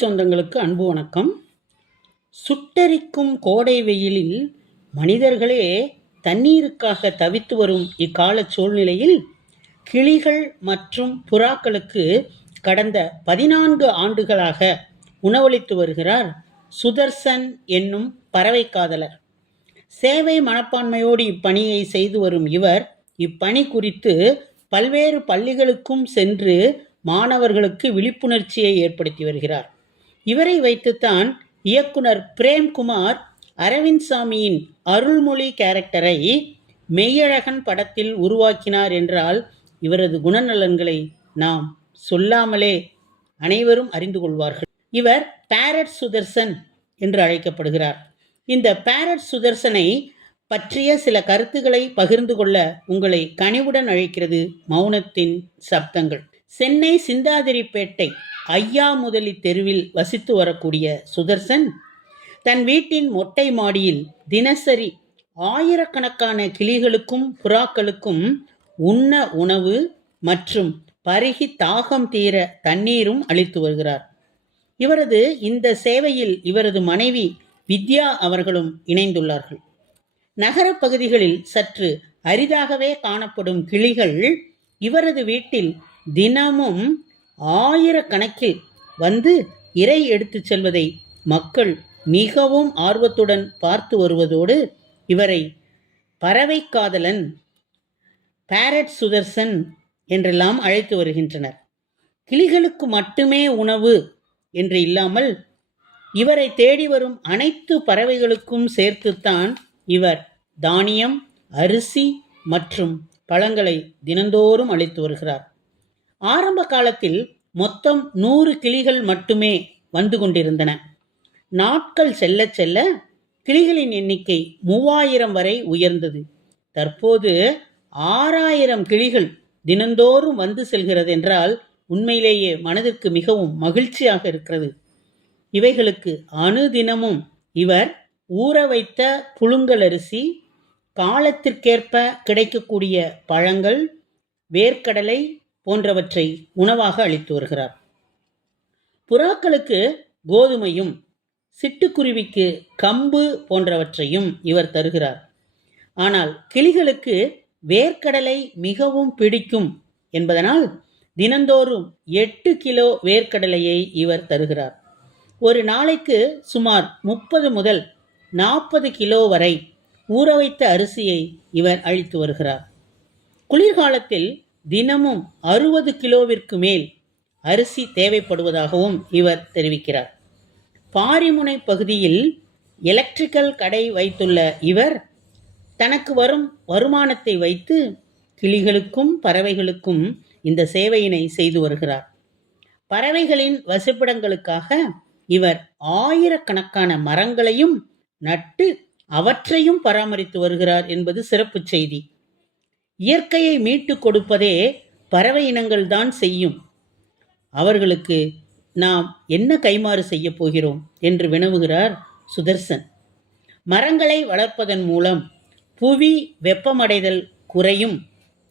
சொந்தங்களுக்கு அன்பு வணக்கம். சுட்டரிக்கும் கோடை வெயிலில் மனிதர்களே தண்ணீருக்காக தவித்து வரும் இக்கால சூழ்நிலையில் கிளிகள் மற்றும் புறாக்களுக்கு கடந்த பதினான்கு ஆண்டுகளாக உணவளித்து வருகிறார் சுதர்சன் என்னும் பறவை காதலர். சேவை மனப்பான்மையோடு இப்பணியை செய்து வரும் இவர் இப்பணி குறித்து பல்வேறு பள்ளிகளுக்கும் சென்று மாணவர்களுக்கு விழிப்புணர்ச்சியை ஏற்படுத்தி வருகிறார். இவரை வைத்துத்தான் இயக்குனர் பிரேம்குமார் அரவிந்த் சாமியின் அருள்மொழி கேரக்டரை மெய்யழகன் படத்தில் உருவாக்கினார் என்றால் இவரது குணநலன்களை நாம் சொல்லாமலே அனைவரும் அறிந்து கொள்வார்கள். இவர் பேரட் சுதர்சன் என்று அழைக்கப்படுகிறார். இந்த பேரட் சுதர்சனை பற்றிய சில கருத்துக்களை பகிர்ந்து கொள்ள உங்களை கனிவுடன் அழைக்கிறது மௌனத்தின் சப்தங்கள். சென்னை சிந்தாதிரிப்பேட்டை ஐயா முதலி தெருவில் வசித்து வரக்கூடிய சுதர்சன் தன் வீட்டின் மொட்டை மாடியில் தினசரி ஆயிரக்கணக்கான கிளிகளுக்கும் புறாக்களுக்கும் உண்ண உணவு மற்றும் பருகி தாகம் தீர தண்ணீரும் அளித்து வருகிறார். இவரது இந்த சேவையில் இவரது மனைவி வித்யா அவர்களும் இணைந்துள்ளார்கள். நகர பகுதிகளில் சற்று அரிதாகவே காணப்படும் கிளிகள் இவரது வீட்டில் தினமும் ஆயிரக்கணக்கில் வந்து இறை எடுத்துச் செல்வதை மக்கள் மிகவும் ஆர்வத்துடன் பார்த்து வருவதோடு இவரை பறவை காதலன் பேரட் சுதர்சன் என்றெல்லாம் அழைத்து வருகின்றனர். கிளிகளுக்கு மட்டுமே உணவு என்று இல்லாமல் இவரை தேடி வரும் அனைத்து பறவைகளுக்கும் சேர்த்துத்தான் இவர் தானியம் அரிசி மற்றும் பழங்களை தினந்தோறும் அளித்து வருகிறார். ஆரம்ப காலத்தில் மொத்தம் நூறு கிளிகள் மட்டுமே வந்து கொண்டிருந்தன. நாட்கள் செல்ல செல்ல கிளிகளின் எண்ணிக்கை மூவாயிரம் வரை உயர்ந்தது. தற்போது ஆறாயிரம் கிளிகள் தினந்தோறும் வந்து செல்கிறது என்றால் உண்மையிலேயே மனதிற்கு மிகவும் மகிழ்ச்சியாக இருக்கிறது. இவைகளுக்கு அணுதினமும் இவர் ஊற வைத்த புழுங்கல் அரிசி காலத்திற்கேற்ப கிடைக்கக்கூடிய பழங்கள் வேர்க்கடலை போன்றவற்றை உணவாக அளித்து வருகிறார். புறாக்களுக்கு கோதுமையும் சிட்டுக்குருவிக்கு கம்பு போன்றவற்றையும் இவர் தருகிறார். ஆனால் கிளிகளுக்கு வேர்க்கடலை மிகவும் பிடிக்கும் என்பதனால் தினந்தோறும் எட்டு கிலோ வேர்க்கடலையை இவர் தருகிறார். ஒரு நாளைக்கு சுமார் முப்பது முதல் நாற்பது கிலோ வரை ஊற வைத்த அரிசியை இவர் அழித்து வருகிறார். குளிர்காலத்தில் தினமும் அறுபது கிலோவிற்கு மேல் அரிசி தேவைப்படுவதாகவும் இவர் தெரிவிக்கிறார். பாரிமுனை பகுதியில் எலக்ட்ரிக்கல் கடை வைத்துள்ள இவர் தனக்கு வரும் வருமானத்தை வைத்து கிளிகளுக்கும் பறவைகளுக்கும் இந்த சேவையினை செய்து வருகிறார். பறவைகளின் வசிப்பிடங்களுக்காக இவர் ஆயிரக்கணக்கான மரங்களையும் நட்டு அவற்றையும் பராமரித்து வருகிறார் என்பது சிறப்பு செய்தி. இயற்கையை மீட்டு கொடுப்பதே பறவை இனங்கள் தான் செய்யும். அவர்களுக்கு நாம் என்ன கைமாறு செய்ய போகிறோம்? என்று வினவுகிறார் சுதர்சன். மரங்களை வளர்ப்பதன் மூலம் புவி வெப்பமடைதல் குறையும்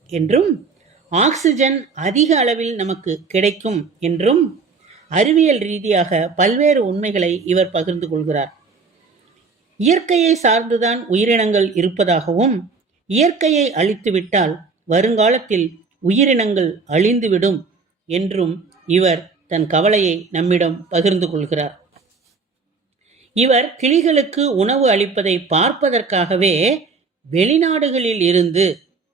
என்றும் ஆக்சிஜன் அதிக அளவில் நமக்கு கிடைக்கும் என்றும் அறிவியல் ரீதியாக பல்வேறு உண்மைகளை இவர் பகிர்ந்து கொள்கிறார். இயற்கையை சார்ந்துதான் உயிரினங்கள் இருப்பதாகவும் இயற்கையை அழித்துவிட்டால் வருங்காலத்தில் உயிரினங்கள் அழிந்துவிடும் என்றும் இவர் தன் கவலையை நம்மிடம் பகிர்ந்து கொள்கிறார். இவர் கிளிகளுக்கு உணவு அளிப்பதை பார்ப்பதற்காகவே வெளிநாடுகளில் இருந்து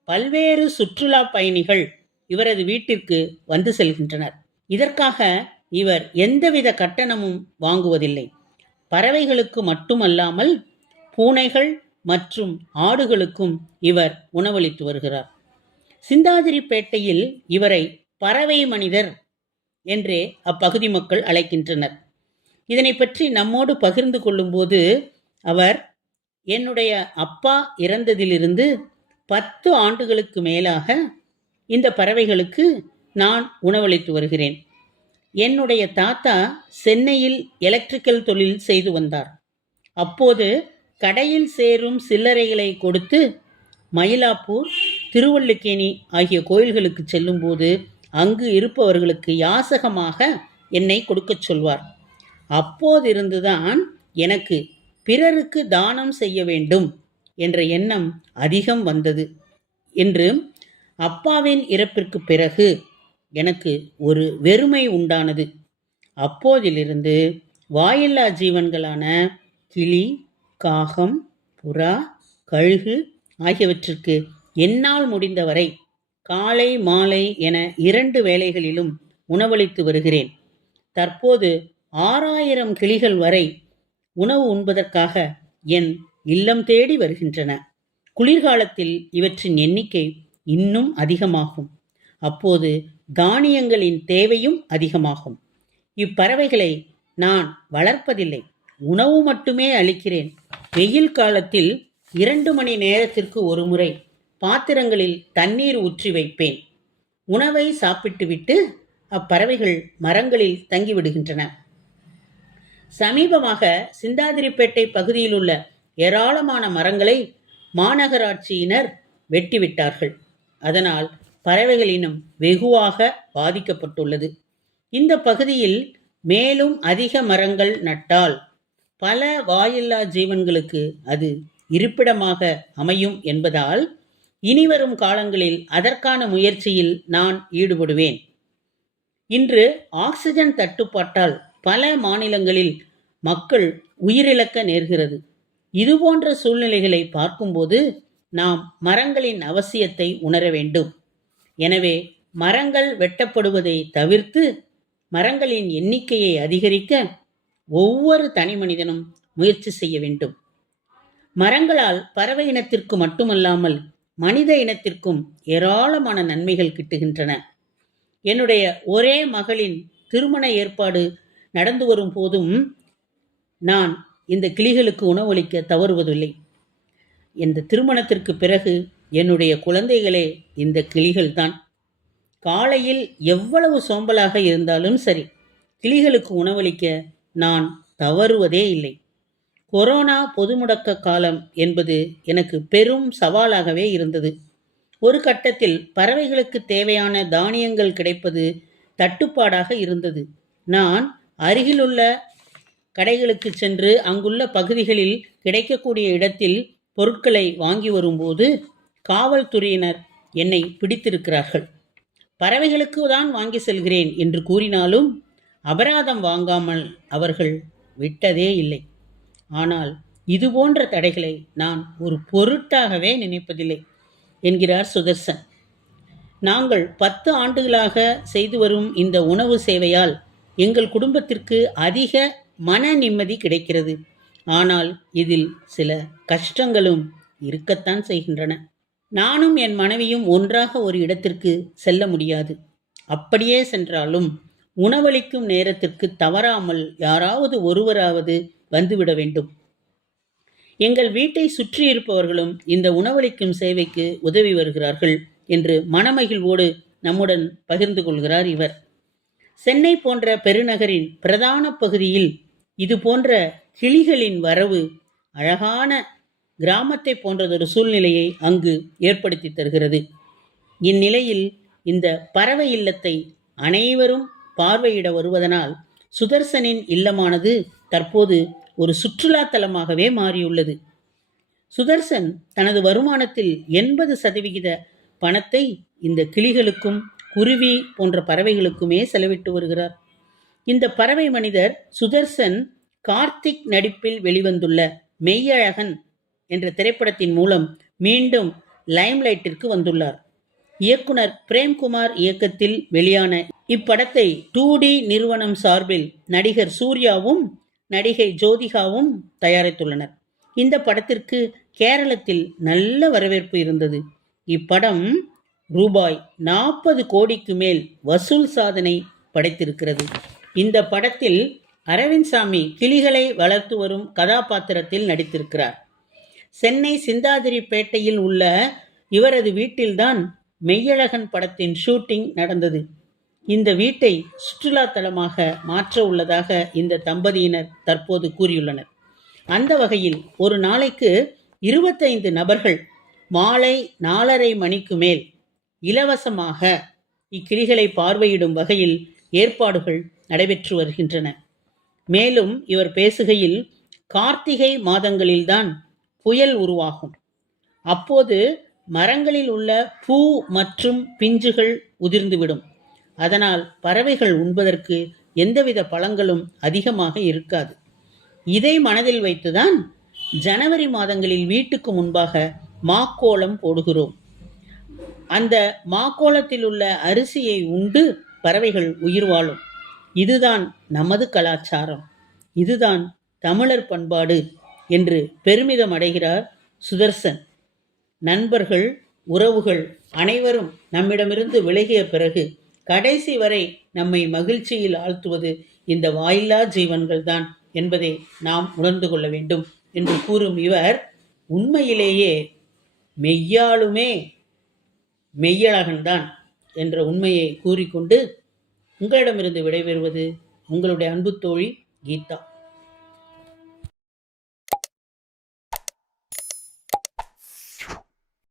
பல்வேறு சுற்றுலா பயணிகள் இவரது வீட்டிற்கு வந்து செல்கின்றனர். இதற்காக இவர் எந்தவித கட்டணமும் வாங்குவதில்லை. பறவைகளுக்கு மட்டுமல்லாமல் பூனைகள் மற்றும் ஆடுகளுக்கும் இவர் உணவளித்து வருகிறார். சிந்தாதிரிப்பேட்டையில் இவரை பறவை மனிதர் என்றே அப்பகுதி மக்கள் அழைக்கின்றனர். இதனை பற்றி நம்மோடு பகிர்ந்து கொள்ளும்போது அவர் என்னுடைய அப்பா இறந்ததிலிருந்து பத்து ஆண்டுகளுக்கு மேலாக இந்த பறவைகளுக்கு நான் உணவளித்து வருகிறேன். என்னுடைய தாத்தா சென்னையில் எலக்ட்ரிக்கல் தொழில் செய்து வந்தார். அப்போது கடையில் சேரும் சில்லறைகளை கொடுத்து மயிலாப்பூர் திருவள்ளுக்கேணி ஆகிய கோயில்களுக்கு செல்லும்போது அங்கு இருப்பவர்களுக்கு யாசகமாக என்னை கொடுக்கச் சொல்வார். அப்போதிருந்துதான் எனக்கு பிறருக்கு தானம் செய்ய வேண்டும் என்ற எண்ணம் அதிகம் வந்தது என்று அப்பாவின் இறப்பிற்கு பிறகு எனக்கு ஒரு வெறுமை உண்டானது. அப்போதிலிருந்து வாயில்லா ஜீவன்களான கிளி காகம் புறா கழுகு ஆகியவற்றிற்கு என்னால் முடிந்தவரை காலை மாலை என இரண்டு வேளைகளிலும் உணவளித்து வருகிறேன். தற்போது ஆறாயிரம் கிளிகள் வரை உணவு உண்பதற்காக என் இல்லம் தேடி வருகின்றன. குளிர்காலத்தில் இவற்றின் எண்ணிக்கை இன்னும் அதிகமாகும். அப்போது தானியங்களின் தேவையும் அதிகமாகும். இப்பறவைகளை நான் வளர்ப்பதில்லை உணவு மட்டுமே அளிக்கிறேன். வெயில் காலத்தில் இரண்டு மணி நேரத்திற்கு ஒரு முறை பாத்திரங்களில் தண்ணீர் ஊற்றி வைப்பேன். உணவை சாப்பிட்டுவிட்டு அப்பறவைகள் மரங்களில் தங்கிவிடுகின்றன. சமீபமாக சிந்தாதிரிப்பேட்டை பகுதியில் உள்ள ஏராளமான மரங்களை மாநகராட்சியினர் வெட்டிவிட்டார்கள். அதனால் பறவைகள் வெகுவாக பாதிக்கப்பட்டுள்ளது. இந்த பகுதியில் மேலும் அதிக மரங்கள் நட்டால் பல வாயில்லா ஜீவன்களுக்கு அது இருப்பிடமாக அமையும் என்பதால் இனிவரும் காலங்களில் அதற்கான முயற்சியில் நான் ஈடுபடுவேன். இன்று ஆக்சிஜன் தட்டுப்பாட்டால் பல மாநிலங்களில் மக்கள் உயிரிழக்க நேர்கிறது. இதுபோன்ற சூழ்நிலைகளை பார்க்கும்போது நாம் மரங்களின் அவசியத்தை உணர வேண்டும். எனவே மரங்கள் வெட்டப்படுவதை தவிர்த்து மரங்களின் எண்ணிக்கையை அதிகரிக்க ஒவ்வொரு தனி மனிதனும் முயற்சி செய்ய வேண்டும். மரங்களால் பறவை இனத்திற்கு மட்டுமல்லாமல் மனித இனத்திற்கும் ஏராளமான நன்மைகள் கிட்டுகின்றன. என்னுடைய ஒரே மகளின் திருமண ஏற்பாடு நடந்து வரும் போதும் நான் இந்த கிளிகளுக்கு உணவளிக்க தவறுவதில்லை. இந்த திருமணத்திற்கு பிறகு என்னுடைய குழந்தைகளே இந்த கிளிகள்தான். காலையில் எவ்வளவு சோம்பலாக இருந்தாலும் சரி கிளிகளுக்கு உணவளிக்க நான் தவறுவதே இல்லை. கொரோனா பொது முடக்க காலம் என்பது எனக்கு பெரும் சவாலாகவே இருந்தது. ஒரு கட்டத்தில் பறவைகளுக்கு தேவையான தானியங்கள் கிடைப்பது தட்டுப்பாடாக இருந்தது. நான் அருகிலுள்ள கடைகளுக்கு சென்று அங்குள்ள பகுதிகளில் கிடைக்கக்கூடிய இடத்தில் பொருட்களை வாங்கி வரும்போது காவல்துறையினர் என்னை பிடித்திருக்கிறார்கள். பறவைகளுக்கு தான் வாங்கி செல்கிறேன் என்று கூறினாலும் அபராதம் வாங்காமல் அவர்கள் விட்டதே இல்லை. ஆனால் இது போன்ற தடைகளை நான் ஒரு பொருட்டாகவே நினைப்பதில்லை என்கிறார் சுதர்சன். நாங்கள் பத்து ஆண்டுகளாக செய்து வரும் இந்த உணவு சேவையால் எங்கள் குடும்பத்திற்கு அதிக மன நிம்மதி கிடைக்கிறது. ஆனால் இதில் சில கஷ்டங்களும் இருக்கத்தான் செய்கின்றன. நானும் என் மனைவியும் ஒன்றாக ஒரு இடத்திற்கு செல்ல முடியாது. அப்படியே சென்றாலும் உணவளிக்கும் நேரத்திற்கு தவறாமல் யாராவது ஒருவராவது வந்துவிட வேண்டும். எங்கள் வீட்டை சுற்றி இருப்பவர்களும் இந்த உணவளிக்கும் சேவைக்கு உதவி வருகிறார்கள் என்று மனமகிழ்வோடு நம்முடன் பகிர்ந்து கொள்கிறார் இவர். சென்னை போன்ற பெருநகரின் பிரதான பகுதியில் இது போன்ற கிளிகளின் வரவு அழகான கிராமத்தை போன்றதொரு சூழ்நிலையை அங்கு ஏற்படுத்தி தருகிறது. இந்நிலையில் இந்த பறவை இல்லத்தை அனைவரும் பார்வையிட வருவதனால் சுதர்சனின் இல்லமானது தற்போது ஒரு சுற்றுலா தலமாகவே மாறியுள்ளது. சுதர்சன் தனது வருமானத்தில் எண்பது சதவிகித பணத்தை இந்த கிளிகளுக்கும் குருவி போன்ற பறவைகளுக்குமே செலவிட்டு வருகிறார். இந்த பறவை மனிதர் சுதர்சன் கார்த்திக் நடிப்பில் வெளிவந்துள்ள மெய்யழகன் என்ற திரைப்படத்தின் மூலம் மீண்டும் லைம்லைட்டிற்கு வந்துள்ளார். இயக்குனர் பிரேம்குமார் இயக்கத்தில் வெளியான இப்படத்தை டூ டி நிறுவனம் சார்பில் நடிகர் சூர்யாவும் நடிகை ஜோதிகாவும் தயாரித்துள்ளனர். இந்த படத்திற்கு கேரளத்தில் நல்ல வரவேற்பு இருந்தது. இப்படம் ரூபாய் நாற்பது கோடிக்கு மேல் வசூல் சாதனை படைத்திருக்கிறது. இந்த படத்தில் அரவிந்த் சாமி கிளிகளை வளர்த்து வரும் கதாபாத்திரத்தில் நடித்திருக்கிறார். சென்னை சிந்தாதிரிப்பேட்டையில் உள்ள இவரது வீட்டில்தான் மெய்யழகன் படத்தின் ஷூட்டிங் நடந்தது. இந்த வீட்டை சுற்றுலா தலமாக மாற்ற உள்ளதாக இந்த தம்பதியினர் தற்போது கூறியுள்ளனர். அந்த வகையில் ஒரு நாளைக்கு இருபத்தைந்து நபர்கள் மாலை நாலரை மணிக்கு மேல் இலவசமாக இக்கிளிகளை பார்வையிடும் வகையில் ஏற்பாடுகள் நடைபெற்று வருகின்றன. மேலும் இவர் பேசுகையில் கார்த்திகை மாதங்களில்தான் புயல் உருவாகும். அப்போது மரங்களில் உள்ள பூ மற்றும் பிஞ்சுகள் உதிர்ந்துவிடும். அதனால் பறவைகள் உண்பதற்கு எந்தவித பழங்களும் அதிகமாக இருக்காது. இதை மனதில் வைத்துதான் ஜனவரி மாதங்களில் வீட்டுக்கு முன்பாக மாக்கோலம் போடுகிறோம். அந்த மாக்கோலத்தில் உள்ள அரிசியை உண்டு பறவைகள் உயிர் வாழும். இதுதான் நமது கலாச்சாரம். இதுதான் தமிழர் பண்பாடு என்று பெருமிதம் அடைகிறார் சுதர்சன். நண்பர்கள் உறவுகள் அனைவரும் நம்மிடமிருந்து விலகிய பிறகு கடைசி வரை நம்மை மகிழ்ச்சியில் ஆழ்த்துவது இந்த வாயில்லா ஜீவன்கள் தான் என்பதை நாம் உணர்ந்து கொள்ள வேண்டும் என்று கூறும் இவர் உண்மையிலேயே மெய்யாலுமே மெய்யழகன்தான் என்ற உண்மையை கூறிக்கொண்டு உங்களிடமிருந்து விடைபெறுவது உங்களுடைய அன்பு தோழி கீதா.